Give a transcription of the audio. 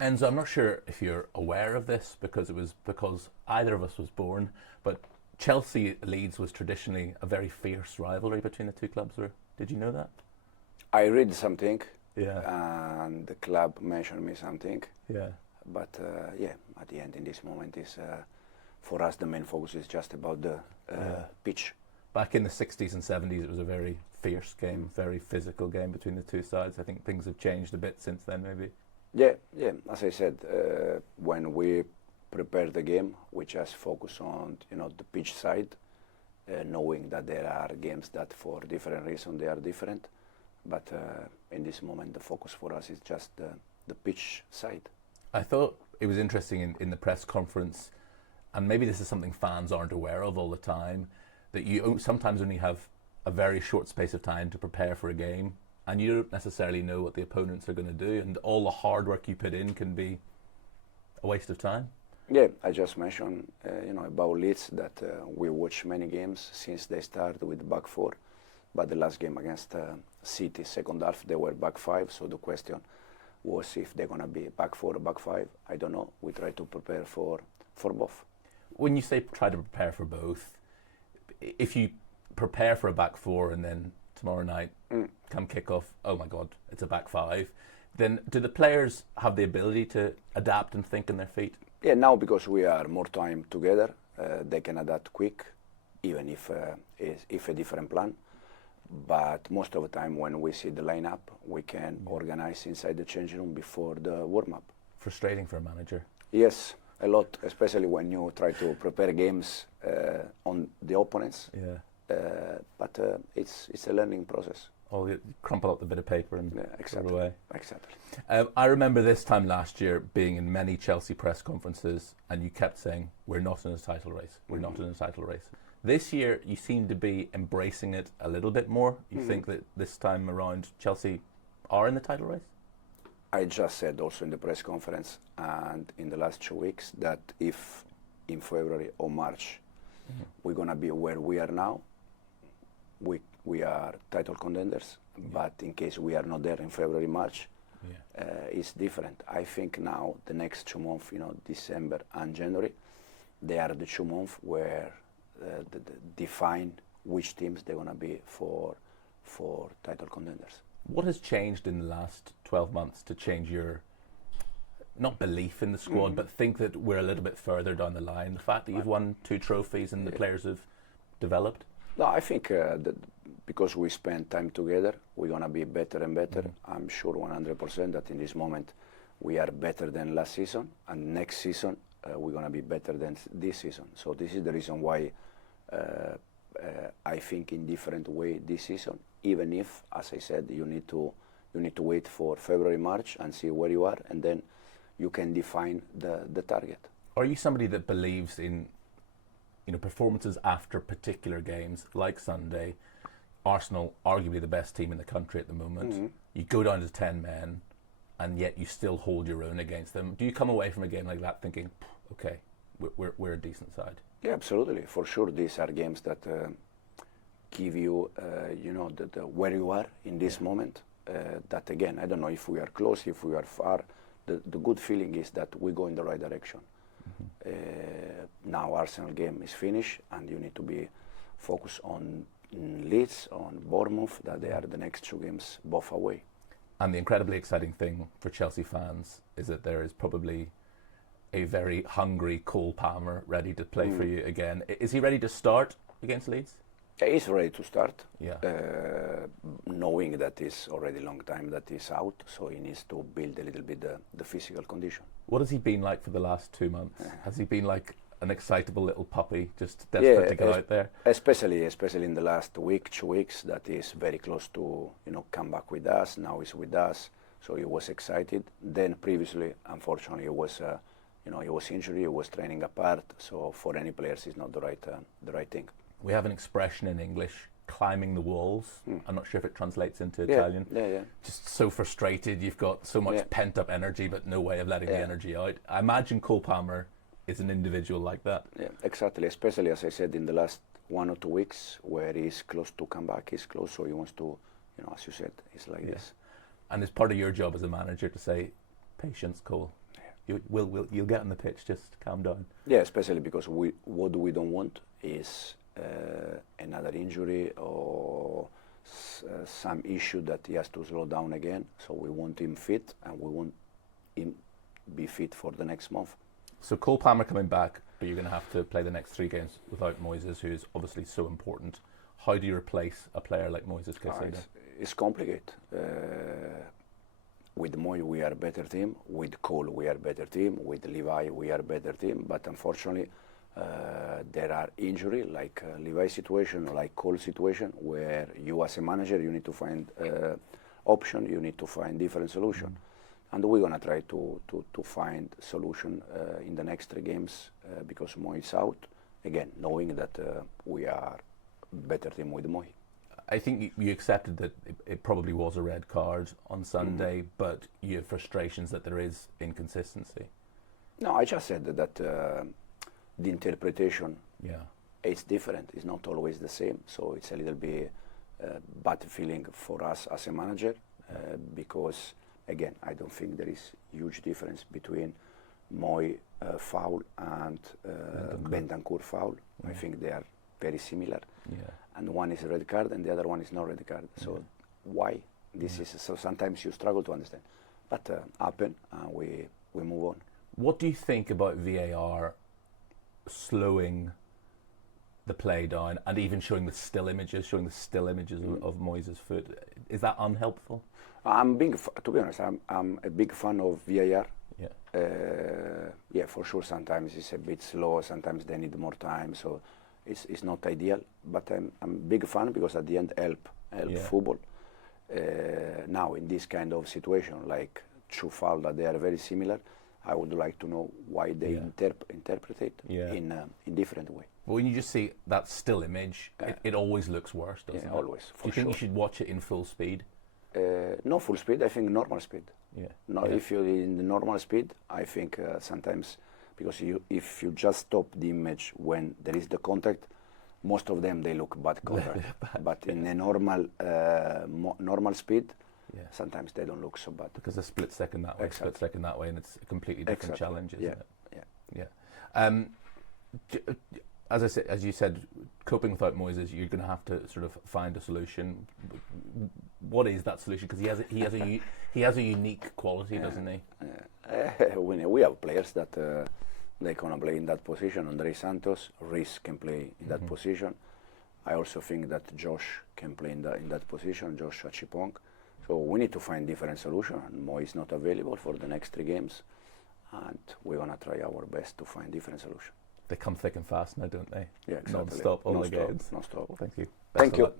Enzo, I'm not sure if you're aware of this because it was because either of us was born, but Chelsea Leeds was traditionally a very fierce rivalry between the two clubs. Did you know that? I read something, Yeah. and the club mentioned me something. Yeah. But yeah, at the end, in this moment, is for us the main focus is just about the pitch. Back in the 60s and 70s, it was a very fierce game, very physical game between the two sides. I think things have changed a bit since then, maybe. Yeah, yeah. As I said, when we prepare the game, we just focus on the pitch side, knowing that there are games that for different reasons they are different. But in this moment, the focus for us is just the pitch side. I thought it was interesting in the press conference, and maybe this is something fans aren't aware of all the time, that you sometimes only have a very short space of time to prepare for a game, and you don't necessarily know what the opponents are going to do, and all the hard work you put in can be a waste of time. Yeah, I just mentioned, about Leeds that we watch many games since they started with back four, but the last game against City, second half, they were back five, so the question was if they're going to be back four or back five. I don't know. We try to prepare for both. When you say try to prepare for both, if you prepare for a back four and then tomorrow night come kick off, oh my God, it's a back five, then do the players have the ability to adapt and think on their feet? Yeah, now because we are more time together, they can adapt quick, even if a different plan. But most of the time when we see the lineup, we can organize inside the changing room before the warm-up. Frustrating for a manager. Yes, a lot, especially when you try to prepare games on the opponents. Yeah. But it's a learning process. Oh, you crumple up the bit of paper and exactly. throw it away. Exactly. I remember this time last year being in many Chelsea press conferences, and you kept saying, "We're not in a title race. We're not in a title race." This year, you seem to be embracing it a little bit more. You think that this time around, Chelsea are in the title race? I just said also in the press conference and in the last 2 weeks that if in February or March we're going to be where we are now, we are title contenders. But in case we are not there in February, March, it's different. I think now the next 2 months, December and January, they are the 2 months where define which teams they're going to be for title contenders. What has changed in the last 12 months to change your, not belief in the squad, but think that we're a little bit further down the line? The fact that you've won 2 trophies and the players have developed? No, I think that because we spend time together, we're going to be better and better. I'm sure 100% that in this moment we are better than last season, and next season we're going to be better than this season. So this is the reason why I think in different way this season, even if, as I said, you need to wait for February, March and see where you are, and then you can define the target. Are you somebody that believes in performances after particular games, like Sunday? Arsenal, arguably the best team in the country at the moment. You go down to 10 men, and yet you still hold your own against them. Do you come away from a game like that thinking, okay, we're a decent side? Yeah, absolutely. For sure, these are games that give you, the where you are in this moment. That again, I don't know if we are close, if we are far. The good feeling is that we go in the right direction. Now Arsenal game is finished, and you need to be focused on Leeds, on Bournemouth, that they are the next 2 games both away. And the incredibly exciting thing for Chelsea fans is that there is probably a very hungry Cole Palmer ready to play for you again. Is he ready to start against Leeds? He's ready to start, yeah. Knowing that it's already a long time that he's out, so he needs to build a little bit the physical condition. What has he been like for the last 2 months? Has he been like an excitable little puppy, just desperate to get out there? Especially in the last week, 2 weeks, that is very close to come back with us. Now he's with us, so he was excited. Then previously, unfortunately, he was injured. He was training apart. So for any players, it's not the right thing. We have an expression in English, climbing the walls. I'm not sure if it translates into Yeah, Italian. yeah. Just so frustrated, you've got so much pent up energy, but no way of letting the energy out. I imagine Cole Palmer is an individual like that. Yeah, exactly. Especially, as I said, in the last 1 or 2 weeks, where he's close to come back, he's close, so he wants to, as you said, it's like this. And it's part of your job as a manager to say, patience, Cole. you'll get on the pitch. Just calm down. Yeah, especially because what we don't want is another injury or some issue that he has to slow down again. So we want him fit, and we want him be fit for the next month. So Cole Palmer coming back, but you're going to have to play the next 3 games without Moises, who is obviously so important. How do you replace a player like Moises Caicedo? It's complicated. With Moy, we are a better team. With Cole, we are a better team. With Levi, we are a better team. But unfortunately, there are injuries like Levi's situation or like Cole's situation, where you as a manager, you need to find option. You need to find different solution. And we're going to try to find solution in the next 3 games because Moy is out. Again, knowing that we are better team with Moy. I think you accepted that it probably was a red card on Sunday, but you have frustrations that there is inconsistency. No, I just said that the interpretation is different. It's not always the same. So it's a little bit bad feeling for us as a manager because, again, I don't think there is huge difference between Moy foul and Bentancur foul. I think they are very similar. And one is a red card and the other one is not red card. So why? This is so sometimes you struggle to understand. But happen and we move on. What do you think about VAR slowing the play down and even showing the still images of Moises' foot? Is that unhelpful? To be honest, I'm a big fan of VAR. For sure. Sometimes it's a bit slow. Sometimes they need more time. So it's not ideal. But I'm a big fan because at the end help football. Now in this kind of situation, like 2 fouls that they are very similar, I would like to know why they interpret it in different way. When you just see that still image, it always looks worse, doesn't it? Always. Do you think you should watch it in full speed? No full speed. I think normal speed. If you're in the normal speed, I think sometimes because if you just stop the image when there is the contact, most of them they look bad contact. But in a normal speed, sometimes they don't look so bad. Because a split second that way, split second that way, and it's a completely different challenge, isn't it? As I said, as you said, coping without Moises, you're going to have to sort of find a solution. What is that solution? Because he has a unique quality, doesn't he? We have players that they can play in that position. Andre Santos, Reece can play in that position. I also think that Josh can play in that position, Josh Achipong. So we need to find different solution. Mo is not available for the next 3 games, and we're gonna try our best to find different solution. They come thick and fast now, don't they? Yeah, exactly. Non-stop, all the games. Non-stop. Thank you. Thank you.